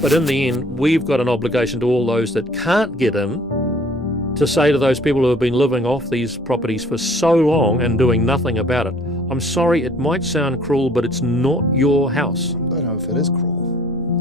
But in the end, we've got an obligation to all those that can't get in to say to those people who have been living off these properties for so long and doing nothing about it, I'm sorry, it might sound cruel, but it's not your house. I don't know if it is cruel.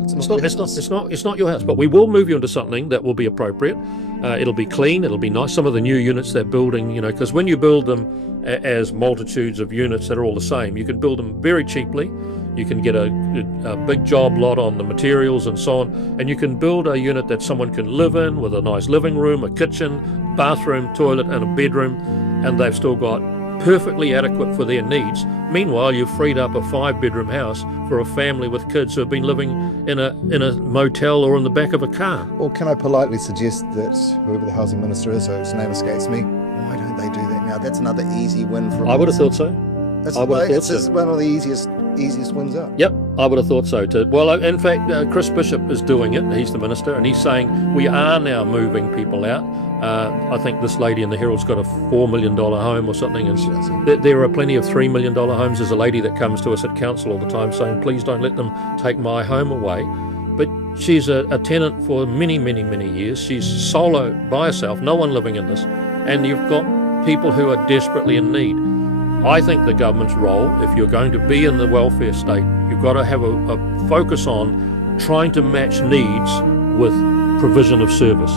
It's not your house, but we will move you into something that will be appropriate. It'll be clean, it'll be nice. Some of the new units they're building, because when you build them as multitudes of units that are all the same, you can build them very cheaply. You can get a big job lot on the materials and so on, and you can build a unit that someone can live in with a nice living room, a kitchen, bathroom, toilet, and a bedroom, and they've still got perfectly adequate for their needs. Meanwhile, you've freed up a 5-bedroom house for a family with kids who have been living in a motel or in the back of a car. Or can I politely suggest that whoever the housing minister is, whose name escapes me, why don't they do that now? That's another easy win for. I would have thought so. It's one of the easiest wins out. Yep, I would have thought so too. Well, in fact, Chris Bishop is doing it. He's the minister, and he's saying we are now moving people out. I think this lady in the Herald's got a $4 million home or something, and there are plenty of $3 million homes. There's a lady that comes to us at council all the time saying, please don't let them take my home away. But she's a tenant for many, many, many years. She's solo by herself, no one living in this, and you've got people who are desperately in need. I think the government's role, if you're going to be in the welfare state, you've got to have a focus on trying to match needs with provision of service,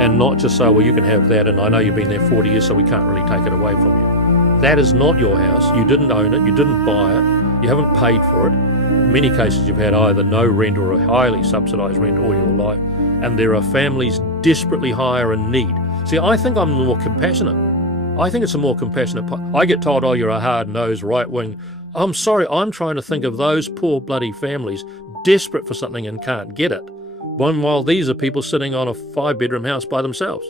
and not just say, well, you can have that, and I know you've been there 40 years, so we can't really take it away from you. That is not your house. You didn't own it. You didn't buy it. You haven't paid for it. In many cases, you've had either no rent or a highly subsidised rent all your life, and there are families desperately higher in need. See, I think I'm more compassionate. I think it's a more compassionate. I get told, oh, you're a hard-nosed right-wing. I'm sorry, I'm trying to think of those poor bloody families desperate for something and can't get it, while these are people sitting on a 5-bedroom house by themselves.